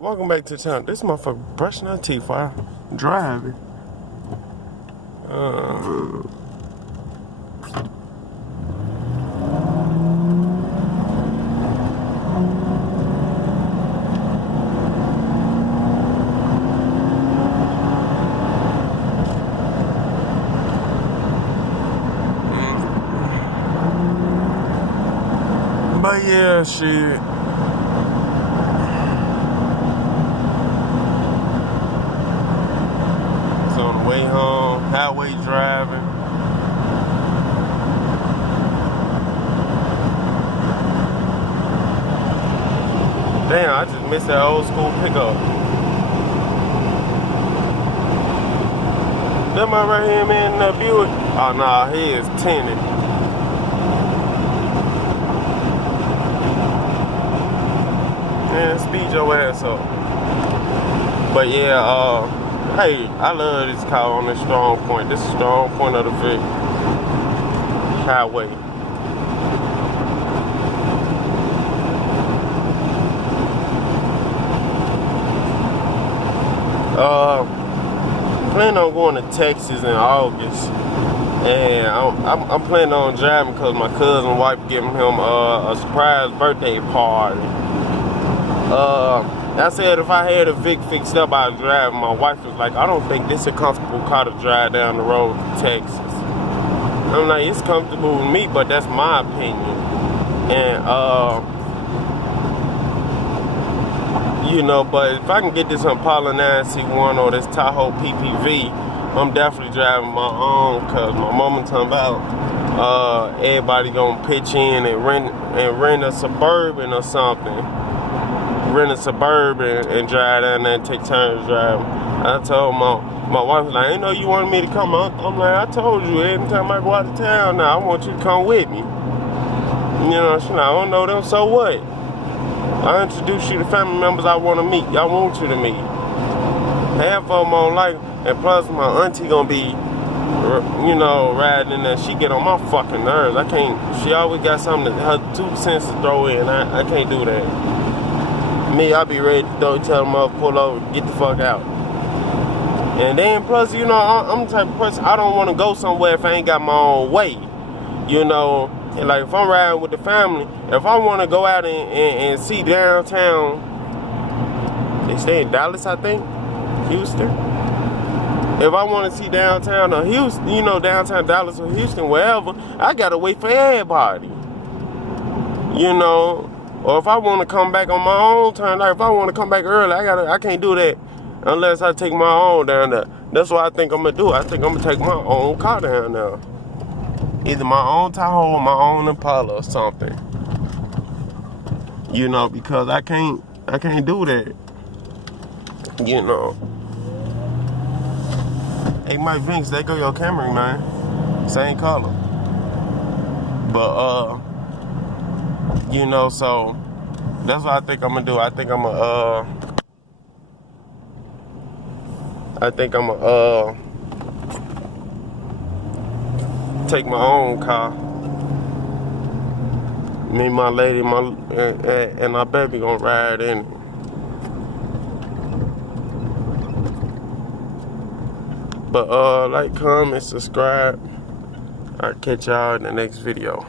Welcome back to town. This motherfucker brushing her teeth while driving. But yeah, shit. So on the way home, highway driving. Damn, I just missed that old school pickup. That my right here, man, that Buick. Oh nah, he is tinted. Man, speed your ass up. But yeah, hey, I love this car on this strong point. This is strong point of the highway. Planning on going to Texas in August, and I'm planning on driving because my cousin's wife giving him a surprise birthday party. I said if I had a Vic fixed up, I'd drive. My wife was like, I don't think this is a comfortable car to drive down the road to Texas. I'm like, it's comfortable with me, but that's my opinion. And you know, but if I can get this Impala 9C1 or this Tahoe PPV, I'm definitely driving my own, cause my mama talking about everybody gonna pitch in and rent a Suburban or something. Rent a Suburban and drive down there and take turns driving. I told my wife, like, I know you wanted me to come. I'm like, I told you, anytime I go out of town now, I want you to come with me. You know, she's like, I don't know them, so what? I introduce you to family members I want to meet. Y'all want you to meet. Half of them on like, and plus my auntie gonna be, you know, riding in there. She get on my fucking nerves. I can't. She always got something, her 2 cents to throw in. I can't do that. Me, I be ready to tell them up, pull over, get the fuck out. And then plus, you know, I'm the type of person, I don't want to go somewhere if I ain't got my own way. You know, and like if I'm riding with the family, if I want to go out and see downtown, they stay in Dallas, I think, Houston. If I want to see downtown or Houston, you know, downtown Dallas or Houston, wherever, I gotta wait for everybody. You know, or if I want to come back on my own time, like if I want to come back early, I can't do that unless I take my own down there. That's what I think I'm gonna do. I think I'm gonna take my own car down there. Either my own Tahoe or my own Impala or something. You know, because I can't do that. You know. Hey, Mike Vince, there go your Camry, man. Same color. But you know, so that's what I think I'm gonna do. I think I'm gonna take my own car. Me, my lady, and my baby gonna ride in it. But like, comment, subscribe. I'll catch y'all in the next video.